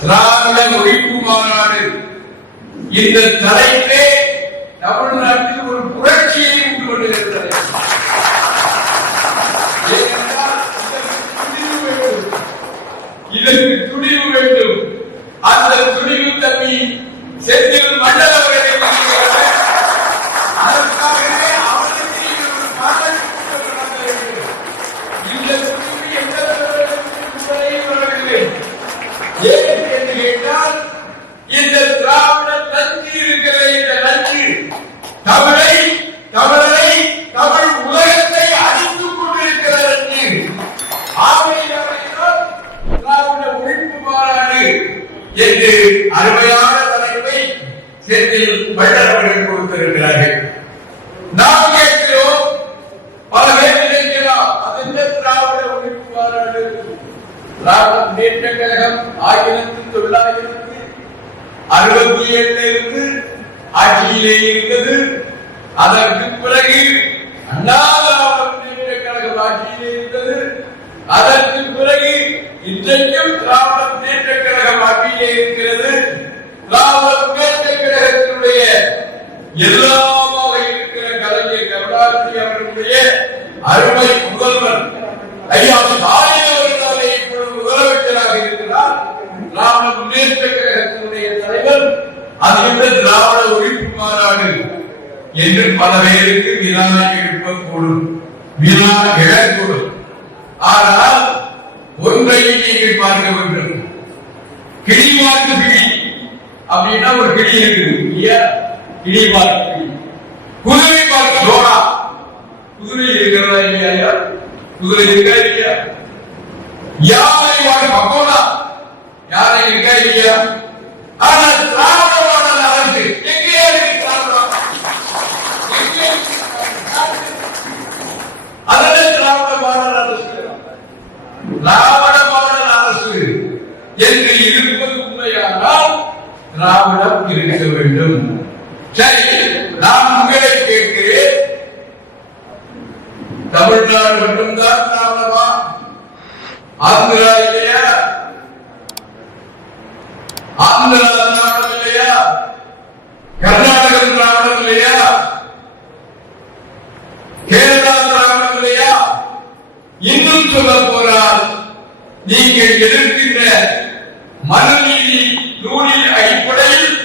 திராவிட ஒழிப்பு மாநாடு இந்த தலைப்பே தமிழ்நாட்டில் ஒரு புரட்சியை உண்டு கொண்டிருக்கிறது. இதற்கு துணிவு வேண்டும். அந்த துணிவு தம்பி செந்தில் மண்டல அவர்களை அதற்காகவே அவருக்கு இந்த துணிவு எந்த வரவில்லை ஏன் என்று கேட்டால் இந்த திராவிட நஞ்சு இருக்கிற இந்த நஞ்சு தமிழை தமிழரை தமிழ் உலகத்தை அழித்துக் கொண்டிருக்கிற நஞ்சு ஆமையினால் திராவிட ஒழிப்பு மாநாடு என்று அருமையான தலைப்பை செந்தில் வள்ளவர்கள் கொடுத்திருக்கிறார்கள் நாம் கேட்கிறோம் பல பேர் நினைக்கலாம் அது என்ன திராவிட ஒழிப்பு மாநாடு திராவிட முன்னேற்ற கழகம் ஆயிரத்தி தொள்ளாயிரத்தி அறுபத்தி ஏழுல இருந்து ஆட்சியிலே இருந்தது. அதற்கு பிறகு அண்ணா திராவிட முன்னேற்ற கழகம் ஆட்சியிலே இருந்தது. அதற்கு பிறகு இன்றைக்கும் திராவிட முன்னேற்ற கழகம் ஆட்சியிலே இருக்கிறது. திராவிட முன்னேற்ற கழகத்தினுடைய எல்லாமாக இருக்கிற கலைஞர் கருணாநிதி அவர்களுடைய அருமை முதல்வர் ஐயா ஸ்டாலின் அவர்களாலே இப்பொழுது முதலமைச்சராக இருக்கிறார் திராவிட முன்னேற்ற கழகத்தினுடைய தலைவர் அது இந்த திராவிட ஒழிப்பு மாநாடு என்று பல பேருக்கு வினா எழுப்பக்கூடும் வினா எழக்கூடும் ஆனால் ஒன்றை நீங்கள் பார்க்க வேண்டும். கிளிவாக்கு கிளி. அப்படின்னா ஒரு கிளி இருக்குது இல்லையா? கிளி மாட்டு கிளி. குதிரை பார்க்க சோழா குதிரை இருக்கிறதா இல்லையா ஐயா? குதிரை இருக்கா இல்லையா? யாரை வாழ பக்கோடா யாரை இருக்கா இல்லையா? ஆனால் திராவிட மாடல் அரசு எங்கே இருக்கு திராவிடம் எங்கே இருக்கு அதிலே திராவிட மாடல் அரசு திராவிட மாடல் அரசு என்று இருப்பது உண்மையானால் திராவிடம் இருக்க வேண்டும். சரி நான் உங்களை கேட்கிறேன். தமிழ்நாடு மட்டும்தான் திராவிடமா ஆந்திரா இல்லையா ஆந்திரா திராவிடம் இல்லையா கர்நாடகம் திராவிடம் இல்லையா கேரளா திராவிடம் இல்லையா இன்னும் சொல்ல போனால் நீங்கள் எதிர்க்கின்ற மனுநீதி நூலின் அடிப்படையில்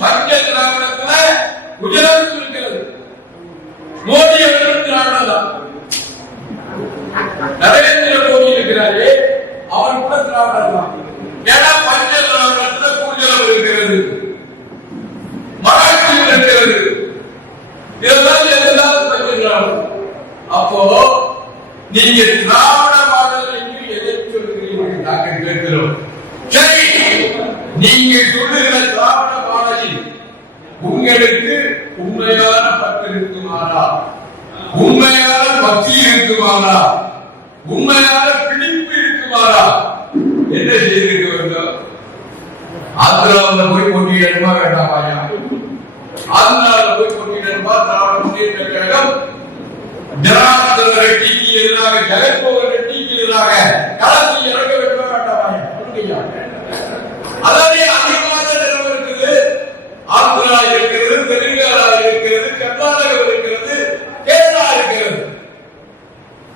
மத்திய திராவிடத்துல குஜராத் இருக்கிறது மோடி அவர்கள் திராவிடம் தான் நரேந்திர மோடி இருக்கிறாரே அவர் கூட திராவிடர் தான் ஏன்னா பஞ்ச திராவிடத்துல குஜலம் இருக்கிறது மராட்டியம் இருக்கிறது இதெல்லாம் எதெல்லாம் பஞ்ச திராவிடம் அப்போ நீங்க திராவிட மாடல் என்று எதை சொல்கிறீர்கள் நாங்கள் கேட்கிறோம் சரி நீங்க சொல்லுகிற திராவிட மாடலில் உங்களுக்கு உண்மையான பத்து இருக்குமானா உண்மையான பக்தி இருக்குமானா உண்மையான பிடிப்பு இருக்குமானா என்ன செய்திருக்க வேண்டும்? ஆந்திராவில் போய் போட்டியிடணுமா வேண்டாமாயா ஆந்திராவில் போய் போட்டியிடணுமா திராவிட முன்னேற்ற கழகம். ஜனார்தன ரெட்டிக்கு எதிராக ஜெகன்மோகன் ரெட்டிக்கு எதிராக களத்தில் இறங்க வேண்டுமா வேண்டாமாயா சொல்லுங்கய்யா. அதானே அதிகமான நிலம் இருக்குது ஆந்திரா இருக்கிறது தெலுங்கானா இருக்கிறது கர்நாடகம் இருக்கிறது கேரளா இருக்கிறது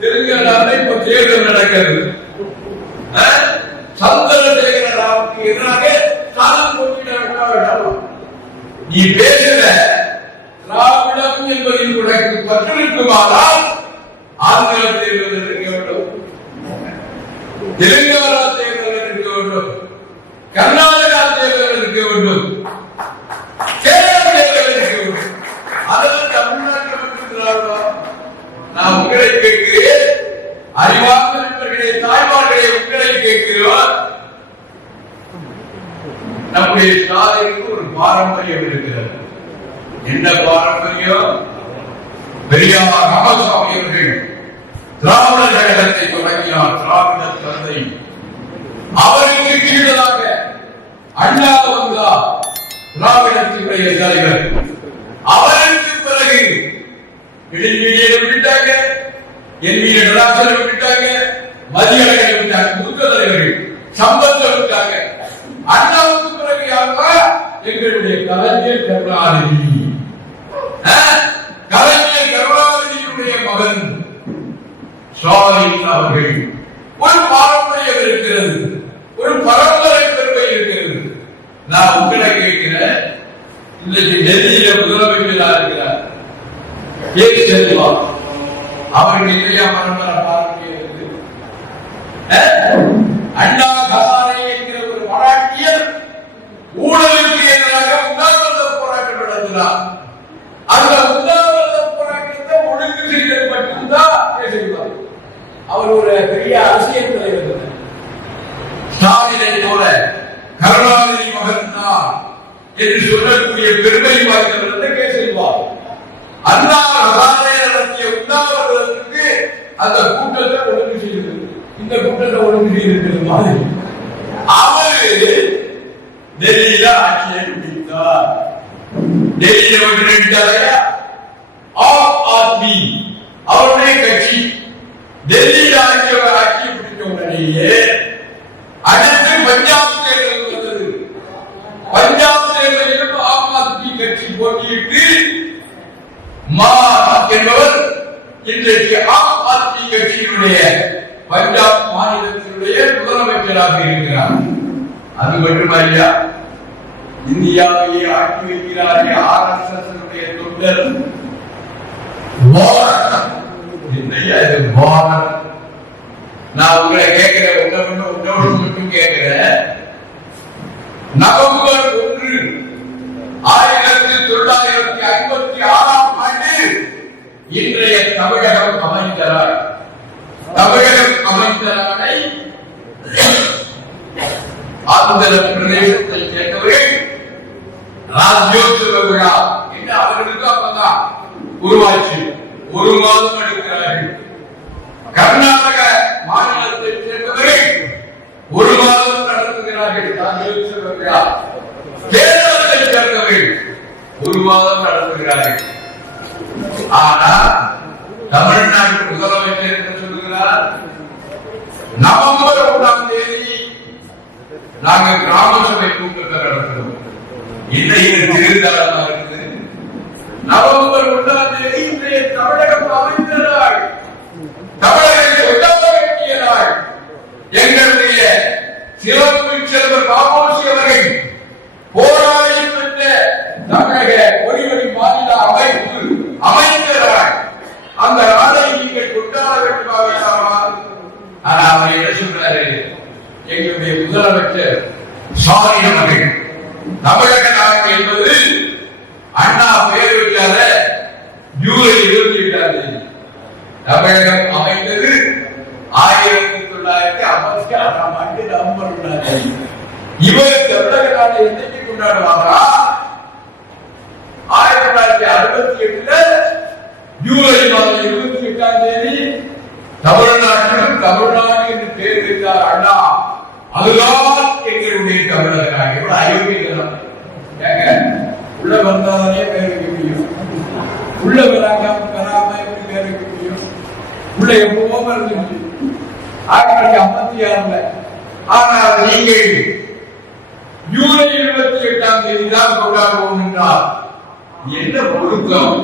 தெலுங்கானாவில் இப்ப தேர்தல் நடக்கிறது. அஹ்? சந்திரசேகர எதிராக காலம் போட்டியிட நீ பேசுற. திராவிடம் என்பதில் உனக்கு பற்றிருக்குமானால் ஆந்திர தேர்தல் இருக்க வேண்டும் தெலுங்கு திராவிட தந்தை. அவருக்கு கீழாக அண்ணா வந்தார் திராவிடத்தினுடைய தலைவர். அவருக்கு பிறகு இடைநிலையை விட்டாங்க என்விய நடராஜனை விட்டாங்க மதியழகனை விட்டாங்க மூத்த தலைவர்கள் சம்பத்தை விட்டாங்க அண்ணாவுக்கு பிறகு யாருன்னா? எங்களுடைய கலைஞர் கருணாநிதி. கலைஞர் கருணாநிதியுடைய மகன் ஸ்டாலின் அவர்கள். ஒரு பாரம்பரியம் இருக்கிறது. ஒரு பரம்பரை பெருமை இருக்கிறது. நான் உங்களை கேட்கிறேன். இன்றைக்கு டெல்லியில முதலமைச்சராக இருக்கிறார். கே செல்வா. அவருக்கு இல்லையா பரம்பரை பாரம்பரியம் இருக்கு அண்ணா கசாரை என்கிற ஒரு மராட்டியர் ஊழலுக்கு எதிராக உண்ணாவிரத போராட்டம் நடத்தினார். அந்த உண்ணாவிரத போராட்டத்தை ஒழுங்கு செய்தல் மட்டும்தான் பேசுகிறார் அவர் ஒரு பெரிய அரசியல் தலைவர். ஸ்டாலினை போல கருணாநிதி மகன் தான் என்று சொல்லக்கூடிய பெருமை வாய்ந்தவர். கே செல்வார் அண்ணா ஹசாரே நடத்திய உண்ணாவிரதத்துக்கு அந்த கூட்டத்தை ஒழுங்கு செய்தது. இந்த கூட்டத்தை ஒழுங்கு செய்திருக்கிறது மாதிரி. அவரு டெல்லியில ஆட்சியை பிடித்தார் டெல்லியில நின்றாரையா ஆம் ஆத்மி. அவருடைய கட்சி டெல்லியில் ஆட்சியை ஆட்சியை பிடித்த உடனேயே அடுத்து பஞ்சாப் தேர்தல் வந்தது பஞ்சாப் தேர்தலிலும் ஆம் ஆத்மி கட்சி போட்டியிட்டு மா என்பவர் இன்றைக்கு ஆம் ஆத்மி கட்சியினுடைய பஞ்சாப் மாநிலத்தினுடைய முதலமைச்சராக இருக்கிறார் அது மட்டுமல்ல இந்தியாவையே ஆட்சி வைக்கிறாரே ஆர் எஸ் எஸ் தொண்டர் மோகன். நான் உங்களை கேட்கிறேன் உங்களை மட்டும் உங்களோட மட்டும் கேட்கிறேன் நவம்பர் ஒன்று ஆயிரத்தி தொள்ளாயிரத்தி ஐம்பத்தி ஆறாம் ஆண்டு இன்றைய தமிழகம் அமைந்தராய் தமிழகம் அமைந்தரானை ஆந்திர பிரதேசத்தை சேர்ந்தவர்கள் ராஜ்யோத்சவ விழா. என்று அவர்களுக்கு அப்பதான் உருவாச்சு. ஒரு மாதம் இருக்கிறார்கள் கர்நாடக மாநிலத்தை சேர்ந்தவர்கள் ஒரு மாதம் நடத்துகிறார்கள் ராஜ்யோத்சவ விழா கேரளத்தை சேர்ந்தவர்கள் ஒரு மாதம் நடத்துகிறார்கள் ஆனால் தமிழ்நாட்டு முதலமைச்சர் என்று சொல்லுகிறார் நவம்பர் ஒன்றாம் தேதி நாங்கள் கிராம சபை கூட்டத்தை நடத்துறோம் இன்னைக்கு திருந்தாளமா இருக்குது நவம்பர் ஒன்றாம் தேதி இன்றைய தமிழகம் அமைந்த நாள் தமிழகத்தை கொண்டாட வேண்டிய நாள் எங்களுடைய சிறப்பு செல்வர் காமோசி அவர்கள் போராடி பெற்ற தமிழக ஒளிவழி மாநில அமைப்பு அமைந்த நாள் அந்த நாளை நீங்கள் கொண்டாட வேண்டுமா வேண்டாமா ஆனா அவர் என்ன சொல்றாரு எங்களுடைய முதலமைச்சர் ஸ்டாலின் அவர்கள். தமிழக நாடு என்பது அண்ணா பெயர் வைக்காத ஜூலை இருபத்தி எட்டாம் தேதி. தமிழகம் அமைந்தது ஆயிரத்தி தொள்ளாயிரத்தி ஐம்பத்தி ஆறாம் ஆண்டு நவம்பர் ஒன்றாம் தேதி. இவர் தமிழக நாடு என்னைக்கு கொண்டாடுவாங்களா ஆயிரத்தி தொள்ளாயிரத்தி அறுபத்தி எட்டுல ஜூலை மாதம் இருபத்தி எட்டாம் தேதி தமிழ்நாட்டிலும் தமிழ்நாடு என்று பெயர் வைத்தார் அண்ணா அதுதான் எங்களுடைய ஏங்க உள்ள வந்தாலே பேர் வைக்க முடியும். உள்ள வராங்க வராம எப்படி பேர் வைக்க முடியும்? உள்ள எப்பவோ இருந்துச்சு ஆயிரத்தி தொள்ளாயிரத்தி ஐம்பத்தி ஆறுல ஆனால் நீங்கள் ஜூலை இருபத்தி எட்டாம் தேதி தான் கொண்டாடுவோம் என்றால் என்ன ஒழுக்கம்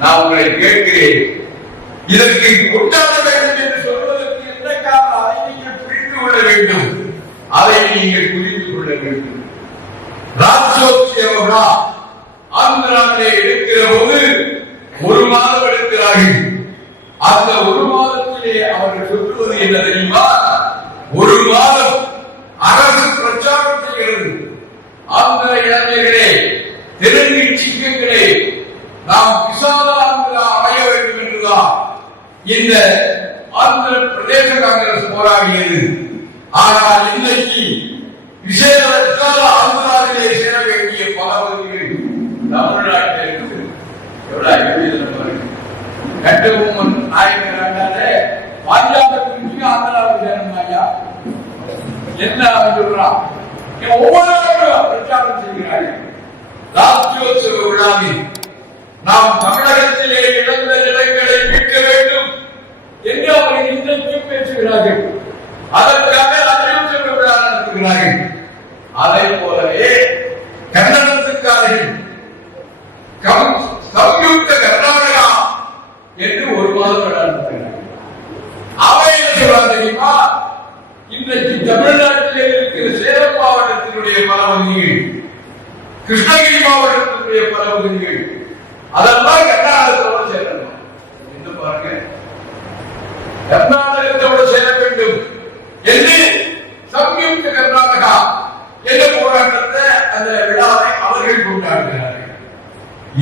நான் உங்களை கேட்கிறேன். இதற்கு கொண்டாட வேண்டும் என்று சொல்வதற்கு என்ன காரணம் அதை நீங்கள் புரிந்து கொள்ள வேண்டும் அதை நீங்கள் புரிந்து கொள்ள வேண்டும் ராஜ்யோத்சவ விழா ஆந்திராவிலே எடுக்கிற போது ஒரு மாதம் எடுக்கிறார்கள் அந்த ஒரு மாதத்திலே அவர்கள் சொல்லுவது என்ன தெரியுமா ஒரு மாதம் அரசு பிரச்சாரம் செய்கிறது ஆந்திர இளைஞர்களே தெலுங்கு சிங்கங்களே நாம் விசால ஆந்திரா அமைய வேண்டும் என்றுதான் இந்த ஆந்திர பிரதேச காங்கிரஸ் போராடியது ஆனால் இன்றைக்கு விசேஷத்தால் ஆந்திராவிலே சேர வேண்டிய பல பகுதிகள் தமிழ்நாட்டில் இருக்குது எவ்வளவு கட்டபொம்மன் ஆந்திராவில் சேரணும் ஐயா. என்ன அவன் சொல்றான்? ஒவ்வொரு பிரச்சாரம் செய்கிறார்கள். ராஜ்யோத்சவ விழாவில் நாம் தமிழகத்திலே இழந்த நிலங்களை மீட்க வேண்டும் என்று அவர்கள் இன்றைக்கும் பேசுகிறார்கள் அதற்காக ராஜ்யோத்சவ விழா நடத்துகிறார்கள் அதை போலவே கன்னடத்துக்காரர்கள் கம் சம்யுக்த கர்நாடகா என்று ஒரு மாதம் கொண்டாடுகிறார் அவன் என்ன சொல்றான் தெரியுமா இன்றைக்கு தமிழ்நாட்டிலே இருக்கிற சேலம் மாவட்டத்தினுடைய பலவதிகள் கிருஷ்ணகிரி மாவட்டத்தினுடைய பலவதிகள் அதெல்லாம் கர்நாடகத்தோட சேரணும் என்று பாருங்க. கர்நாடகத்தோடு சேர வேண்டும். என்று சம்யுக்த கர்நாடகா என்ற போராட்டத்தை அந்த விழாவை அவர்கள் கொண்டாடுகிறார்கள்.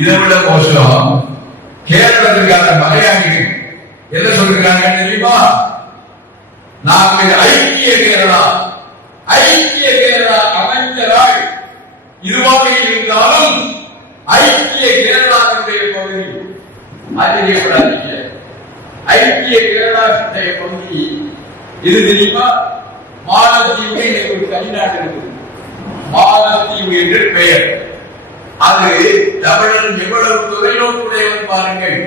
இதை விட மோசம். கேரளத்திற்கான மலையாளிகள் என்ன சொல்றாங்க தெரியுமா? நாங்கள் ஐக்கிய கேரளா ஐக்கிய கேரளா அமைச்சராய் இதுவாக இருந்தாலும் ஐக்கிய ஆச்சரியப்படாதீங்க ஐக்கிய கேரளாவுடைய பகுதி இது தெரியுமா? மாலத்தீவு என்ற ஒரு தனிநாடு இருக்குது மாலத்தீவு என்று பெயர். அது தமிழன் எவ்வளவு தொலைநோக்குடையவன் பாருங்கள்.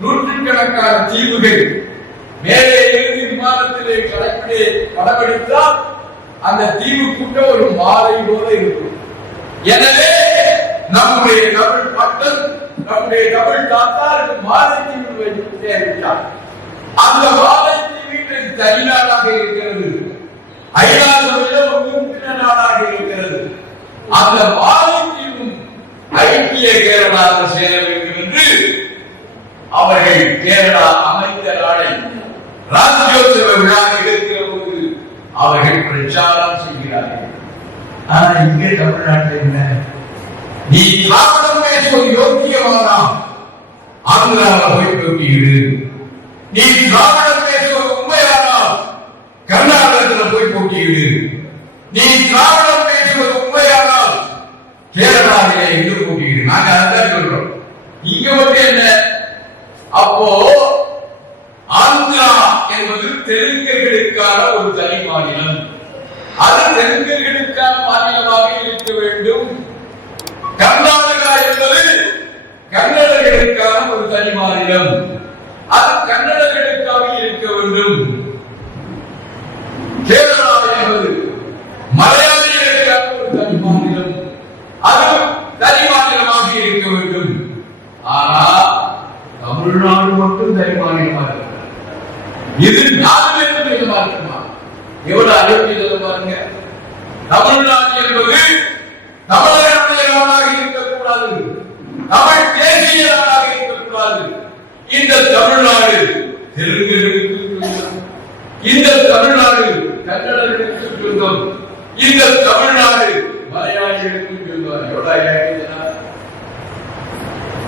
நூற்றுக்கணக்கான தீவுகள். மேலே இருந்து விமானத்திலே கடைப்பிடி படமெடுத்தால் அந்த தீவுக்குள்ள ஒரு மாலை போல இருக்கும். எனவே நம்முடைய தமிழ் மக்கள் நம்முடைய தமிழ் தாத்தாருக்கு மாலை தீவு வைத்து அந்த மாலை தீவு இன்றைக்கு தனிநாடாக இருக்கிறது ஐநா சபையில ஒரு நாடாக இருக்கிறது அந்த மாலை ஐக்கிய கேரளாக சேர வேண்டும் என்று அவர்கள் கேரளா அமைந்த நாளை ராஜ்யோத்சவ விழா இருக்கிற போது அவர்கள் பிரச்சாரம் செய்கிறார்கள் ஆனா இங்கே தமிழ்நாட்டில் என்ன? நீ திராவிடம் பேசுவது யோக்கியமானாம் ஆந்திராவில் போய் போட்டியிடு நீ திராவிட பேசுவது உண்மையானால் கர்நாடகத்தில் போய் போட்டியிடு நீ திராவிடம் பேசுவது உண்மையானால் கேரளாவிலே எங்க போட்டியிடு நாங்க அதான் சொல்றோம். இங்க மட்டும் என்ன? அப்போ ஆந்திரா என்பது தெலுங்கர்களுக்கான ஒரு தனி மாநிலம். அது தெலுங்கர்களுக்கான மாநிலமாக இருக்க வேண்டும். கர்நாடகா என்பது கர்நாடக அது கன்னடர்களுக்காக இருக்க வேண்டும். கேரளா என்பது மலையாளிகளுக்காக ஒரு தனி மாநிலம். அது தனி மாநிலமாக இருக்க வேண்டும். ஆனால் தமிழ்நாடு மட்டும் தனி மாநிலமாக இருக்கிறது. இது நாலு பேருக்கு மாற்றமா எவ்வளவு அறிவியல் பாருங்க. தமிழ்நாடு என்பது தமிழர்களுடைய நாடாக இருக்கக்கூடாது. தமிழ் தேசிய நாடாக இருக்கக்கூடாது. இந்த தமிழ்நாடு தெலுங்குகளுக்கு இந்த தமிழ்நாடு கன்னடர்களுக்கு சொந்தம் இந்த தமிழ்நாடு மலையாளிகளுக்கு சொந்தம் எவ்வளவு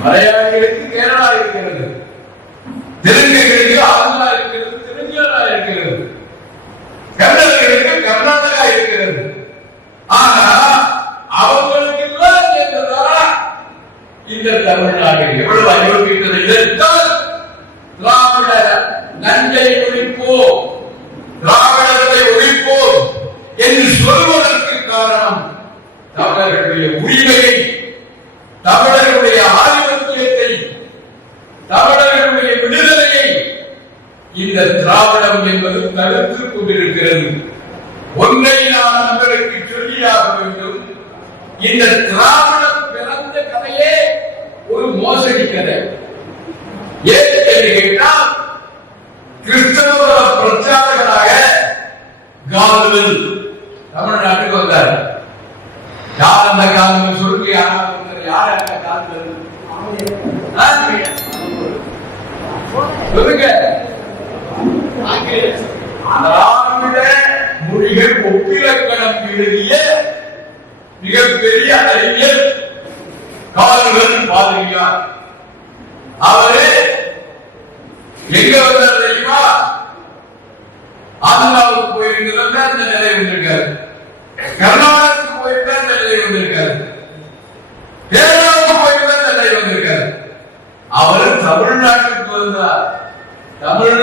மலையாளிகளுக்கு கேரளா இருக்கிறது. தெலுங்கு ஆந்திரா இருக்கிறது தெலுங்கானா இருக்கிறது கன்னடர்களுக்கு கர்நாடகா இருக்கிறது ஆனா அவங்களுக்கு எல்லாம் சேர்ந்ததா இந்த தமிழ்நாடு எவ்வளவு அனுபவிக்கிறது இதற்கால் திராவிட நஞ்சை ஒழிப்போம் திராவிடத்தை ஒழிப்போம் என்று சொல்வதற்கு காரணம் தமிழர்களுடைய உரிமையை தமிழர்களுடைய ஆதிபத்தியத்தை தமிழர்களுடைய விடுதலையை இந்த திராவிடம் என்பது தடுத்துக் கொண்டிருக்கிறது. ஒன்றை நான் உங்களுக்கு சொல்லியாக வேண்டும். இந்த திராவிடம் பிறந்த கதையே ஒரு மோசடி கதை. ஏன் கேட்டால் கிறிஸ்தவ பிரச்சாரகராக கால்வெல் தமிழ்நாட்டுக்கு வந்தார். யார் அந்த கால்வெல் சொல்லி யார் யார் அந்த கால்வெல் சொல்லுங்க. திராவிட மொழிகள் ஒப்பிலக்கணம் எழுதிய மிகப்பெரிய அறிஞர் கால்வெல் பாதிரியார் அவரு எங்க வந்தார் தெரியுமா? ஆந்திராவுக்கு போயிருந்ததுல அந்த நிலை வந்திருக்காரு கர்நாடகாவுக்கு போயிருந்தா அந்த நிலை வந்திருக்காரு கேரளாவுக்கு போயிருந்தா அந்த நிலை வந்திருக்காரு அவர்